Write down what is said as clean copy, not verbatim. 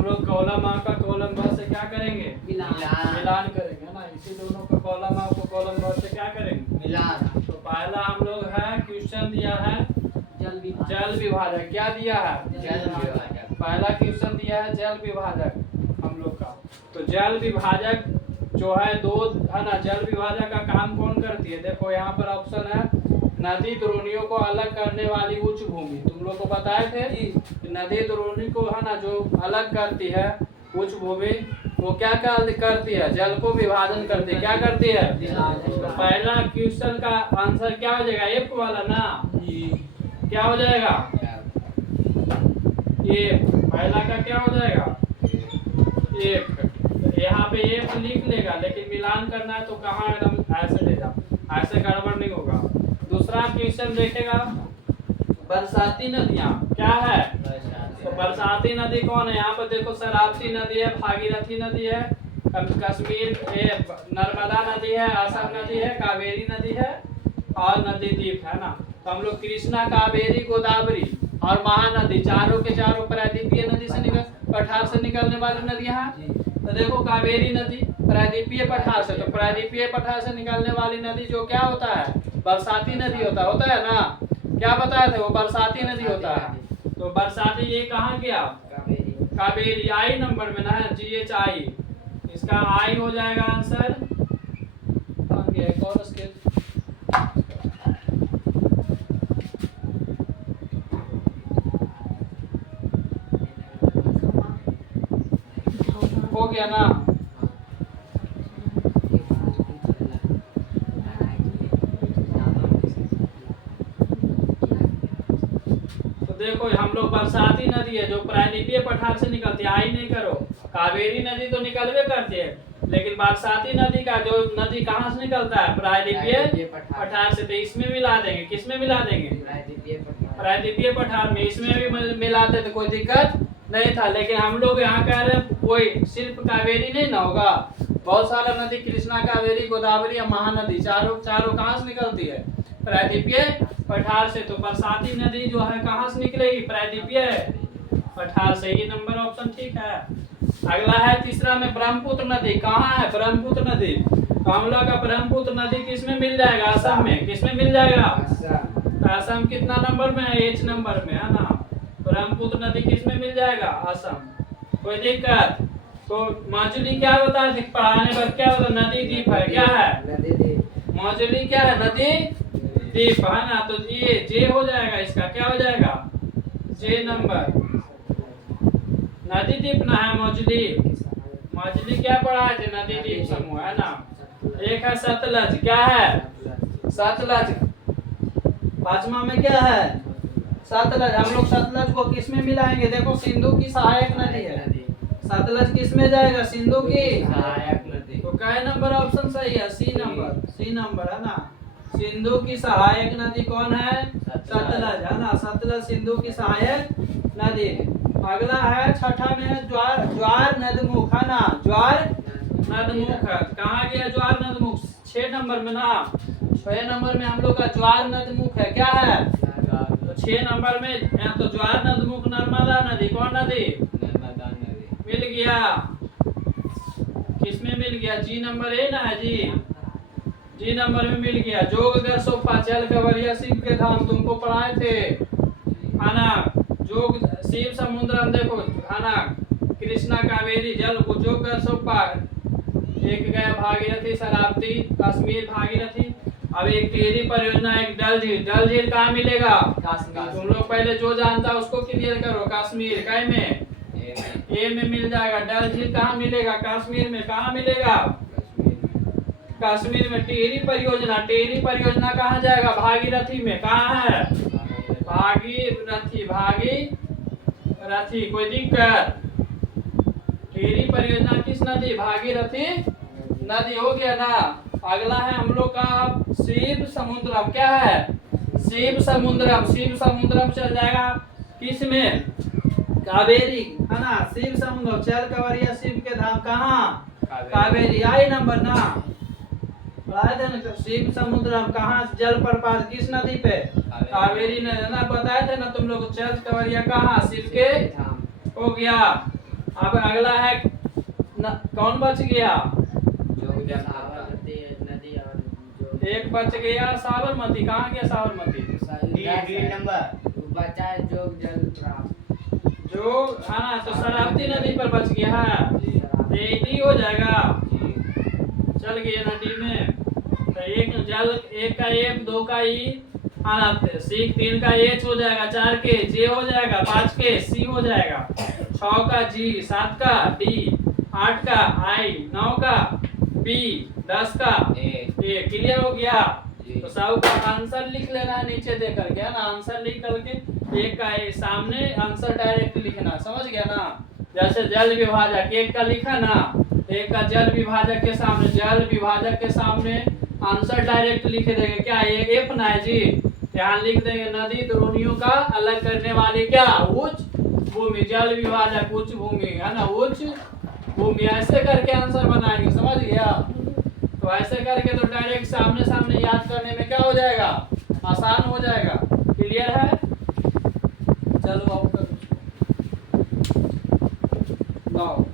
हम लोग कॉलम आ का कॉलम ब से क्या करेंगे? मिलान करेंगे ना। इसी दोनों का कॉलम आ को कॉलम ब से क्या करेंगे? मिलान। तो पहला हम लोग है क्वेश्चन दिया है जल विभाजक। क्या दिया है? जल विभाजक। पहला क्वेश्चन दिया है जल विभाजक हम लोग का। तो जल विभाजक जो है दो है ना, जल विभाजक का काम कौन करती है? देखो यहाँ पर ऑप्शन है नदी द्रोणियों को अलग करने वाली उच्च भूमि। तुम लोग को बताए थे कि नदी द्रोणी को है ना जो अलग करती है उच्च भूमि, वो क्या करती है? जल को विभाजन करती है। क्या करती है? तो पहला क्वेश्चन का आंसर क्या हो जाएगा? एफ वाला ना। क्या हो जाएगा? एफ। पहला का क्या हो जाएगा? एफ। यहाँ पे एफ लिख लेगा, लेकिन मिलान करना है तो कहाँ एकदम ऐसे ले जा, ऐसे गड़बड़ नहीं होगा। दूसरा क्वेश्चन देखेगा बरसाती नदियाँ क्या है? तो बरसाती नदी कौन है? यहाँ पर देखो शरावती नदी है, भागीरथी नदी है, कश्मीर नर्मदा नदी है, असम नदी है, कावेरी नदी है और नदी द्वीप है ना। तो हम लोग कृष्णा, कावेरी, गोदावरी और महानदी चारों के चारों प्रायद्वीपीय नदी से पठार से निकलने वाली नदियां हैं। तो देखो कावेरी नदी प्रायद्वीपीय पठार से, तो प्रायद्वीपीय पठार से निकलने वाली नदी जो क्या होता है? बरसाती नदी होता है ना। क्या बताए थे? वो बरसाती नदी होता है। तो बरसाती ये कहाँ गया? कावेरी। आई नंबर में ना है, GHI। इसका आई हो जाएगा आंसर। एक और स्केल हो गया ना। तो देखो हम लोग बरसाती नदी है जो प्रायद्वीपीय पठार से निकलती है, आई नहीं करो। कावेरी नदी तो निकलवे करती है, लेकिन बरसाती नदी का जो नदी कहाँ से निकलता है? प्रायद्वीपीय पठार से। तो इसमें मिला देंगे। किसमें मिला देंगे? प्रायद्वीपीय पठार में। इसमें भी मिलाते तो कोई दिक्कत नहीं था, लेकिन हम लोग यहाँ कह रहे हैं कोई सिर्फ कावेरी नहीं ना होगा, बहुत सारा नदी कृष्णा, कावेरी, गोदावरी और महानदी चारों कहाँ से निकलती है? प्रायद्वीपीय पठार से। तो बरसाती नदी जो है कहाँ से निकलेगी? प्रायद्वीपीय पठार से। ये नंबर ऑप्शन ठीक है। अगला है तीसरा में ब्रह्मपुत्र नदी। कहाँ है ब्रह्मपुत्र नदी? तो हम लोग का ब्रह्मपुत्र नदी किसमें मिल जाएगा? असम में। किसमें मिल जाएगा? असम। कितना नंबर में है? H नंबर में है ना। ब्रह्मपुत्र नदी किसमें मिल जाएगा? असम। कोई दिक्कत? तो मौजूदी क्या होता है पढ़ाने पर? क्या होता है? नदी द्वीप है। क्या है? मौजूदी क्या है? नदी द्वीप है ना। तो ये जे हो जाएगा इसका। क्या हो जाएगा? जे नंबर। नदी द्वीप ना है मौजूदी। मौजूदी क्या पढ़ाए थे? नदी द्वीप समूह है ना। एक है सतलज। क्या है? सतलज। पांचवा में क्या है? सतलज। हम लोग सतलज को किस में मिलाएंगे? देखो सिंधु की सहायक नदी है। सतलज किस में जाएगा? सिंधु की सहायक नदी। तो क्या नंबर ऑप्शन सही है? सी नंबर। सी नंबर है ना। सिंधु की सहायक नदी कौन है? सतलज है ना। सतलज सिंधु की सहायक नदी। अगला है छठा में है ज्वार नदमुख है ना। ज्वार नदमुख है। कहाँ गया ज्वार नदमुख? 6 नंबर में ना। 6 नंबर में हम लोग का ज्वार नदमुख है। क्या है? तो 6 नंबर में तो ज्वार नदमुख नर्मदा नदी। कौन नदी? नर्मदा नदी। मिल गया। किसमें मिल गया? जी नंबर है ना। जी नंबर में मिल गया। जोगगर सोफा चल कवरिया शिव के धाम तुमको पढ़ाए थे है ना। जोग शिव समुद्रम देखो है ना। कृष्णा, कावेरी, जल को जोगगर सोफा। एक गया भागीरथी, शरावती, कश्मीर भागीरथी। अब एक टिहरी परियोजना, एक डल झील। डल झील कहाँ मिलेगा? तुम लोग पहले जो जानता उसको क्लियर करो। कश्मीर काय में? ए में मिल जाएगा। डल झील कहाँ मिलेगा? कश्मीर में। कहाँ मिलेगा? कश्मीर में। टिहरी परियोजना। टिहरी परियोजना कहाँ जाएगा? भागीरथी में। कहाँ है? भागीरथी। भागीरथी। कोई दिक्कत? टिहरी परियोजना किस नदी? भागीरथी नदी। हो गया ना। अगला है हम लोग का शिव समुद्रम। क्या है? शिव समुद्रम। शिव समुद्रम चल जाएगा किस में? कावेरी है ना। शिव समुद्रम चल कवरिया शिव के धाम। कहाँ? कावेरी। आई नंबर ना। शिव समुद्रम कहाँ? जल प्रपात किस नदी पे? कावेरी नदी ना। बताए थे ना तुम लोग। चल कवरिया कहाँ? शिव के। हो गया। अब अगला है कौन बच गया? जोग जल प्रपात। साबरमती नदी और जो एक बच गया साबरमती। कहाँ गया साबरमती? D number. बचा है जोग जल प्राप्त। जो हाँ तो शरावती नदी पर बच गया है। जी तो ये डी हो जाएगा। जी चल गया नदी में। तो एक जल, एक का एफ, दो का ई, सीख, तीन का एच हो जाएगा, चार के जे हो जाएगा, पांच के सी हो जाएगा, 6 का जी, 7 का डी, 8 का आई, 9 का पी, 10 का ए ए। क्लियर हो गया? जी तो सब का आंसर लिख लेना है नीचे दे करके, है ना। आंसर लिख करके एक का ए सामने आंसर डायरेक्ट लिखना, समझ गया ना। जैसे जल विभाजक एक का लिखा ना, एक का जल विभाजक के सामने, जल विभाजक के सामने आंसर डायरेक्ट लिख देंगे। क्या ये एफ ना है जी? यहाँ लिख देंगे नदी द्रोणियों का अलग करने वाली क्या? उच्च भूमि। जल विभाजक उच्च भूमि, है ना, उच्च भूमि। ऐसे करके आंसर बनाएंगे, समझ गया। तो ऐसे करके तो डायरेक्ट सामने सामने याद करने में क्या हो जाएगा? आसान हो जाएगा। क्लियर है? चलो आओ, लाओ।